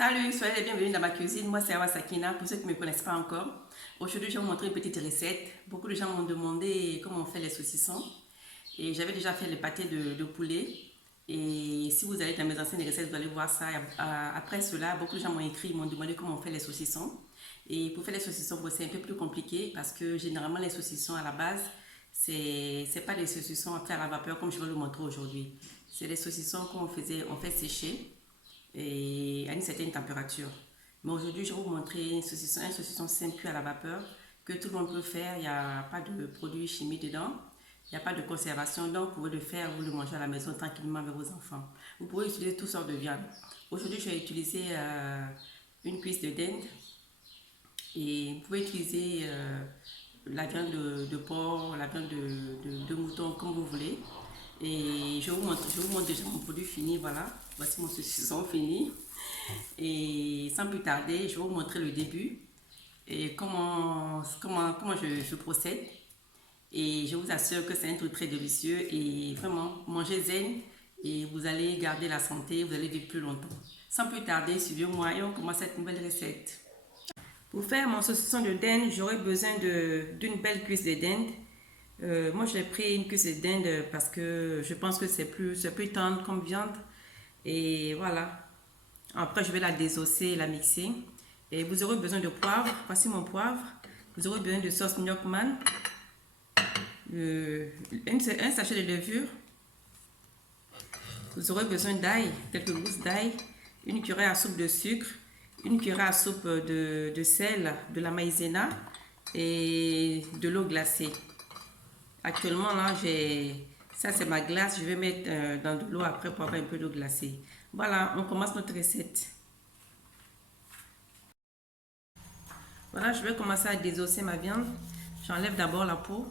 Salut, soyez les bienvenus dans ma cuisine. Moi, c'est Awa Sakina. Pour ceux qui ne me connaissent pas encore, aujourd'hui, je vais vous montrer une petite recette. Beaucoup de gens m'ont demandé comment on fait les saucissons. Et j'avais déjà fait le pâté de poulet. Et si vous allez dans mes anciennes recettes, vous allez voir ça. Après cela, beaucoup de gens m'ont écrit, m'ont demandé comment on fait les saucissons. Et pour faire les saucissons, c'est un peu plus compliqué parce que généralement, les saucissons à la base, c'est pas des saucissons faits à la vapeur comme je vais le montrer aujourd'hui. C'est des saucissons qu'on fait sécher et à une certaine température. Mais aujourd'hui, je vais vous montrer un saucisson simple cuit à la vapeur que tout le monde peut faire. Il n'y a pas de produits chimiques dedans. Il n'y a pas de conservation. Donc, vous pouvez le faire, vous le mangez à la maison tranquillement avec vos enfants. Vous pouvez utiliser toutes sortes de viandes. Aujourd'hui, je vais utiliser une cuisse de dinde. Et vous pouvez utiliser la viande de porc, la viande de mouton, comme vous voulez. Et je vous montre déjà mon produit fini, voilà. Voici mon saucisson fini. Et sans plus tarder, je vais vous montrer le début et comment je procède. Et je vous assure que c'est un truc très délicieux et vraiment, mangez zen et vous allez garder la santé, vous allez vivre plus longtemps. Sans plus tarder, suivez-moi et on commence cette nouvelle recette. Pour faire mon saucisson de dinde, j'aurai besoin d'une belle cuisse de dinde. Moi, j'ai pris une cuisse de dinde parce que je pense que c'est plus tendre comme viande. Et voilà. Après, je vais la désosser, la mixer. Et vous aurez besoin de poivre. Voici mon poivre. Vous aurez besoin de sauce Gnocchman. Un sachet de levure. Vous aurez besoin d'ail, quelques gousses d'ail. Une cuillère à soupe de sucre. Une cuillère à soupe de sel, de la maïzena et de l'eau glacée. Actuellement, là, ça c'est ma glace. Je vais mettre dans de l'eau après pour avoir un peu d'eau glacée. Voilà, on commence notre recette. Voilà, je vais commencer à désosser ma viande. J'enlève d'abord la peau.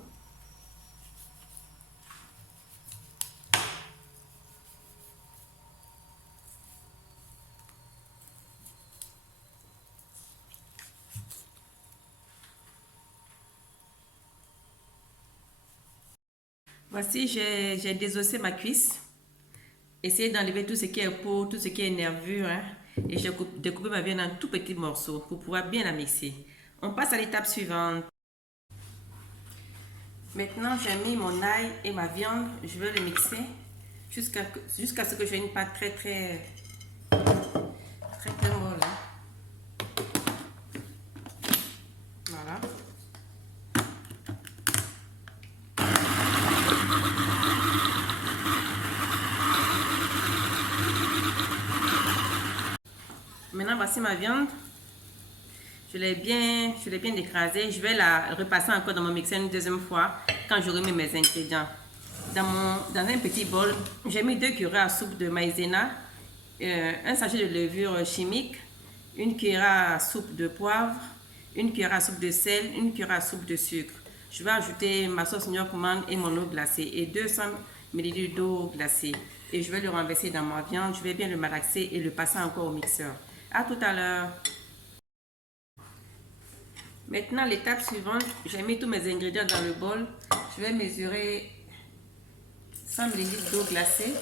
Voici, j'ai désossé ma cuisse. Essayez d'enlever tout ce qui est peau, tout ce qui est nervure. Hein, et j'ai découpé ma viande en tout petits morceaux pour pouvoir bien la mixer. On passe à l'étape suivante. Maintenant, j'ai mis mon ail et ma viande. Je vais le mixer jusqu'à ce que j'ai une pâte très molle. Voilà. Maintenant, voici ma viande. Je l'ai bien écrasée. Je vais la repasser encore dans mon mixeur une deuxième fois quand j'aurai mis mes ingrédients. Dans un petit bol, j'ai mis 2 cuillères à soupe de maïzena, un sachet de levure chimique, une cuillère à soupe de poivre, une cuillère à soupe de sel, une cuillère à soupe de sucre. Je vais ajouter ma sauce Gnocchman et mon eau glacée et 200 ml d'eau glacée. Et je vais le renverser dans ma viande. Je vais bien le malaxer et le passer encore au mixeur. À tout à l'heure. Maintenant, l'étape suivante, j'ai mis tous mes ingrédients dans le bol. Je vais mesurer 100 ml d'eau glacée.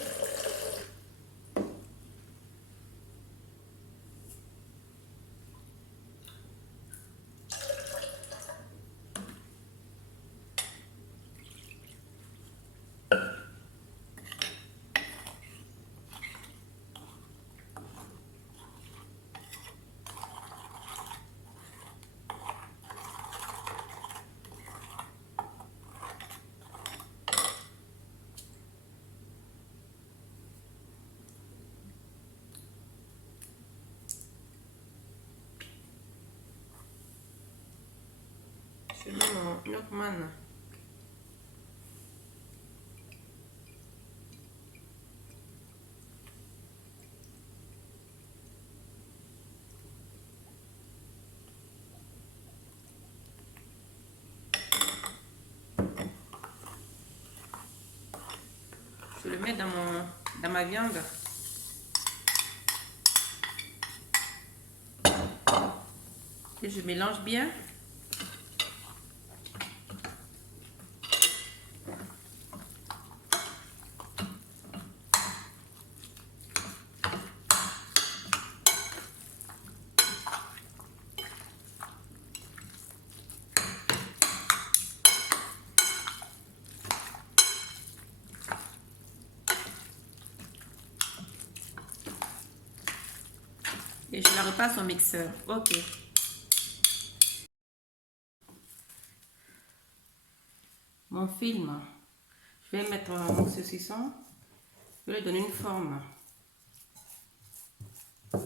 Je mets mon Gnocchman. Je le mets dans ma viande. Et je mélange bien. Et je la repasse au mixeur. Ok. Mon film. Je vais mettre mon saucisson. Je vais lui donner une forme. Je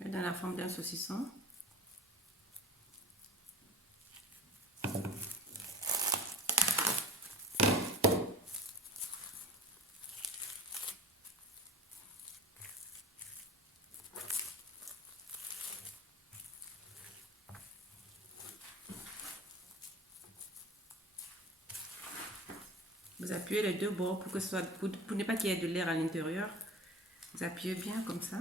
vais donner la forme d'un saucisson. Vous appuyez les deux bords pour que ce soit, pour ne pas qu'il y ait de l'air à l'intérieur. Vous appuyez bien comme ça.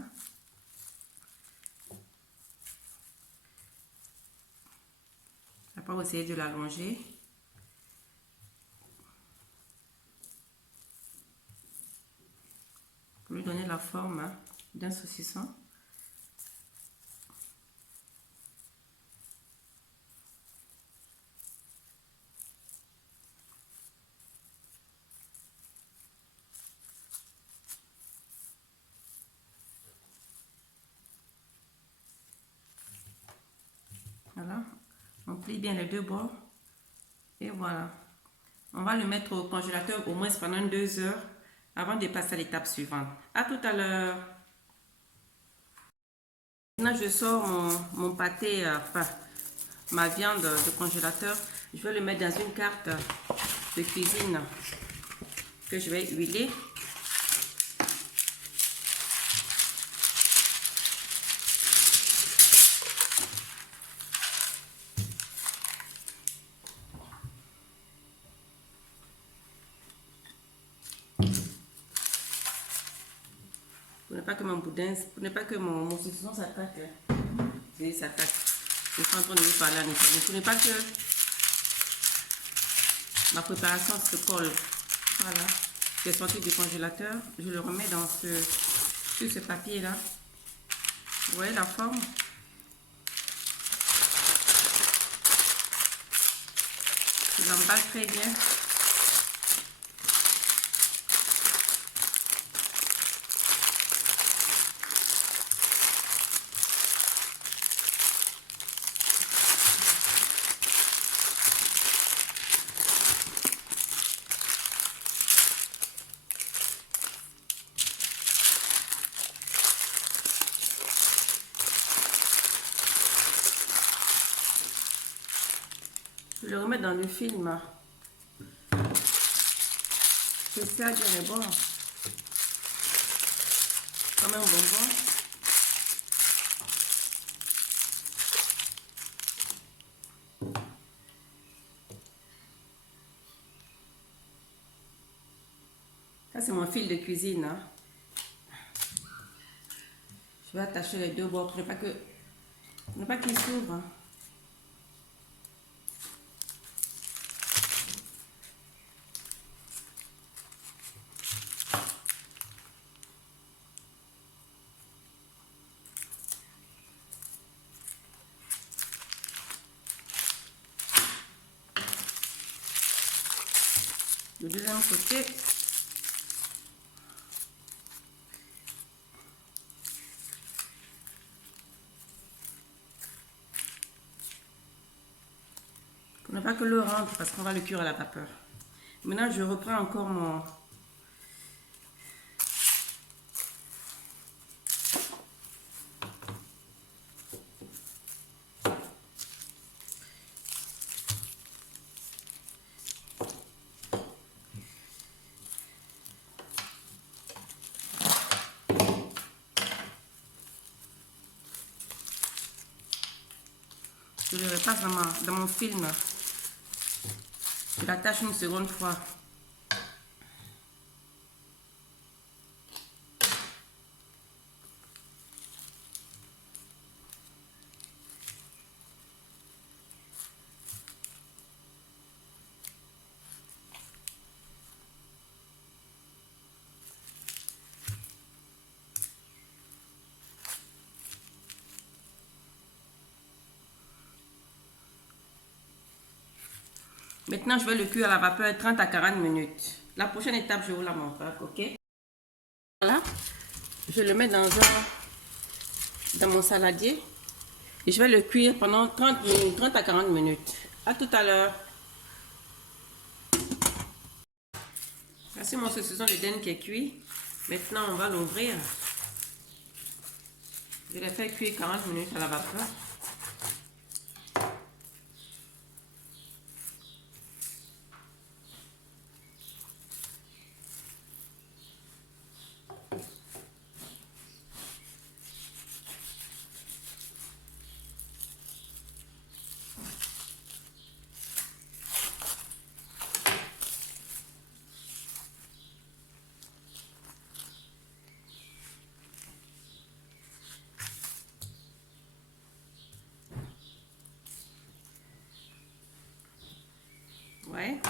Après, vous essayez de l'allonger. Pour lui donner la forme d'un saucisson. Voilà, on plie bien les deux bords et voilà. On va le mettre au congélateur au moins pendant 2 heures avant de passer à l'étape suivante. À tout à l'heure. Maintenant, je sors mon pâté, enfin, ma viande du congélateur. Je vais le mettre dans une carte de cuisine que je vais huiler. Pour ne pas que mon boudin, pour ne pas que mon saucisson s'attaque. Il s'attaque. Je suis en train de lui parler en italien. Pour ne pas que ma préparation se colle. Voilà. J'ai sorti du congélateur. Je le remets dans sur ce papier là. Vous voyez la forme? Je l'emballe très bien. Je le remets dans le film. Je serre bien les bords. Comme un bonbon. Ça, c'est mon fil de cuisine. Hein. Je vais attacher les deux bords pour ne pas qu'ils s'ouvrent. Hein. Le deuxième côté. Pour ne pas que l'eau rentre parce qu'on va le cuire à la vapeur. Maintenant, je reprends encore mon... Je le repasse dans mon film. Je l'attache une seconde fois. Maintenant, je vais le cuire à la vapeur 30 à 40 minutes. La prochaine étape, je vous la montre, ok? Voilà, je le mets dans mon saladier et je vais le cuire pendant 30 minutes, 30 à 40 minutes. À tout à l'heure. Voici mon saucisson de dinde qui est cuit. Maintenant, on va l'ouvrir. Je l'ai fait cuire 40 minutes à la vapeur. Ouais.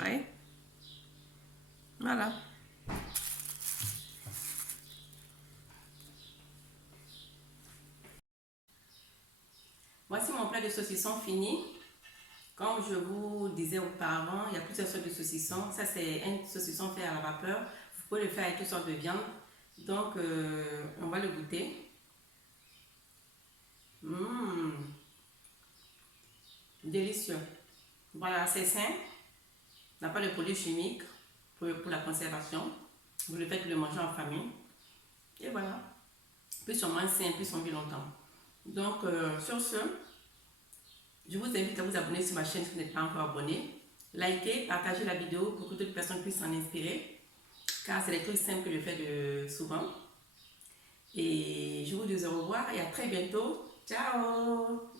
Ouais. Voilà. Voici mon plat de saucisson fini. Comme je vous disais auparavant, il y a plusieurs sortes de saucissons. Ça, c'est un saucisson fait à la vapeur. Vous pouvez le faire avec toutes sortes de viande. Donc, on va le goûter. Délicieux. Voilà, c'est sain. Il n'y a pas de produits chimiques pour la conservation. Vous le faites le manger en famille. Et voilà. Plus on mange sain, plus on vit longtemps. Donc, sur ce, je vous invite à vous abonner sur ma chaîne si vous n'êtes pas encore abonné. Likez, partagez la vidéo pour que d'autres personnes puissent s'en inspirer. Car c'est des trucs simples que je fais souvent. Et je vous dis au revoir et à très bientôt. Ciao.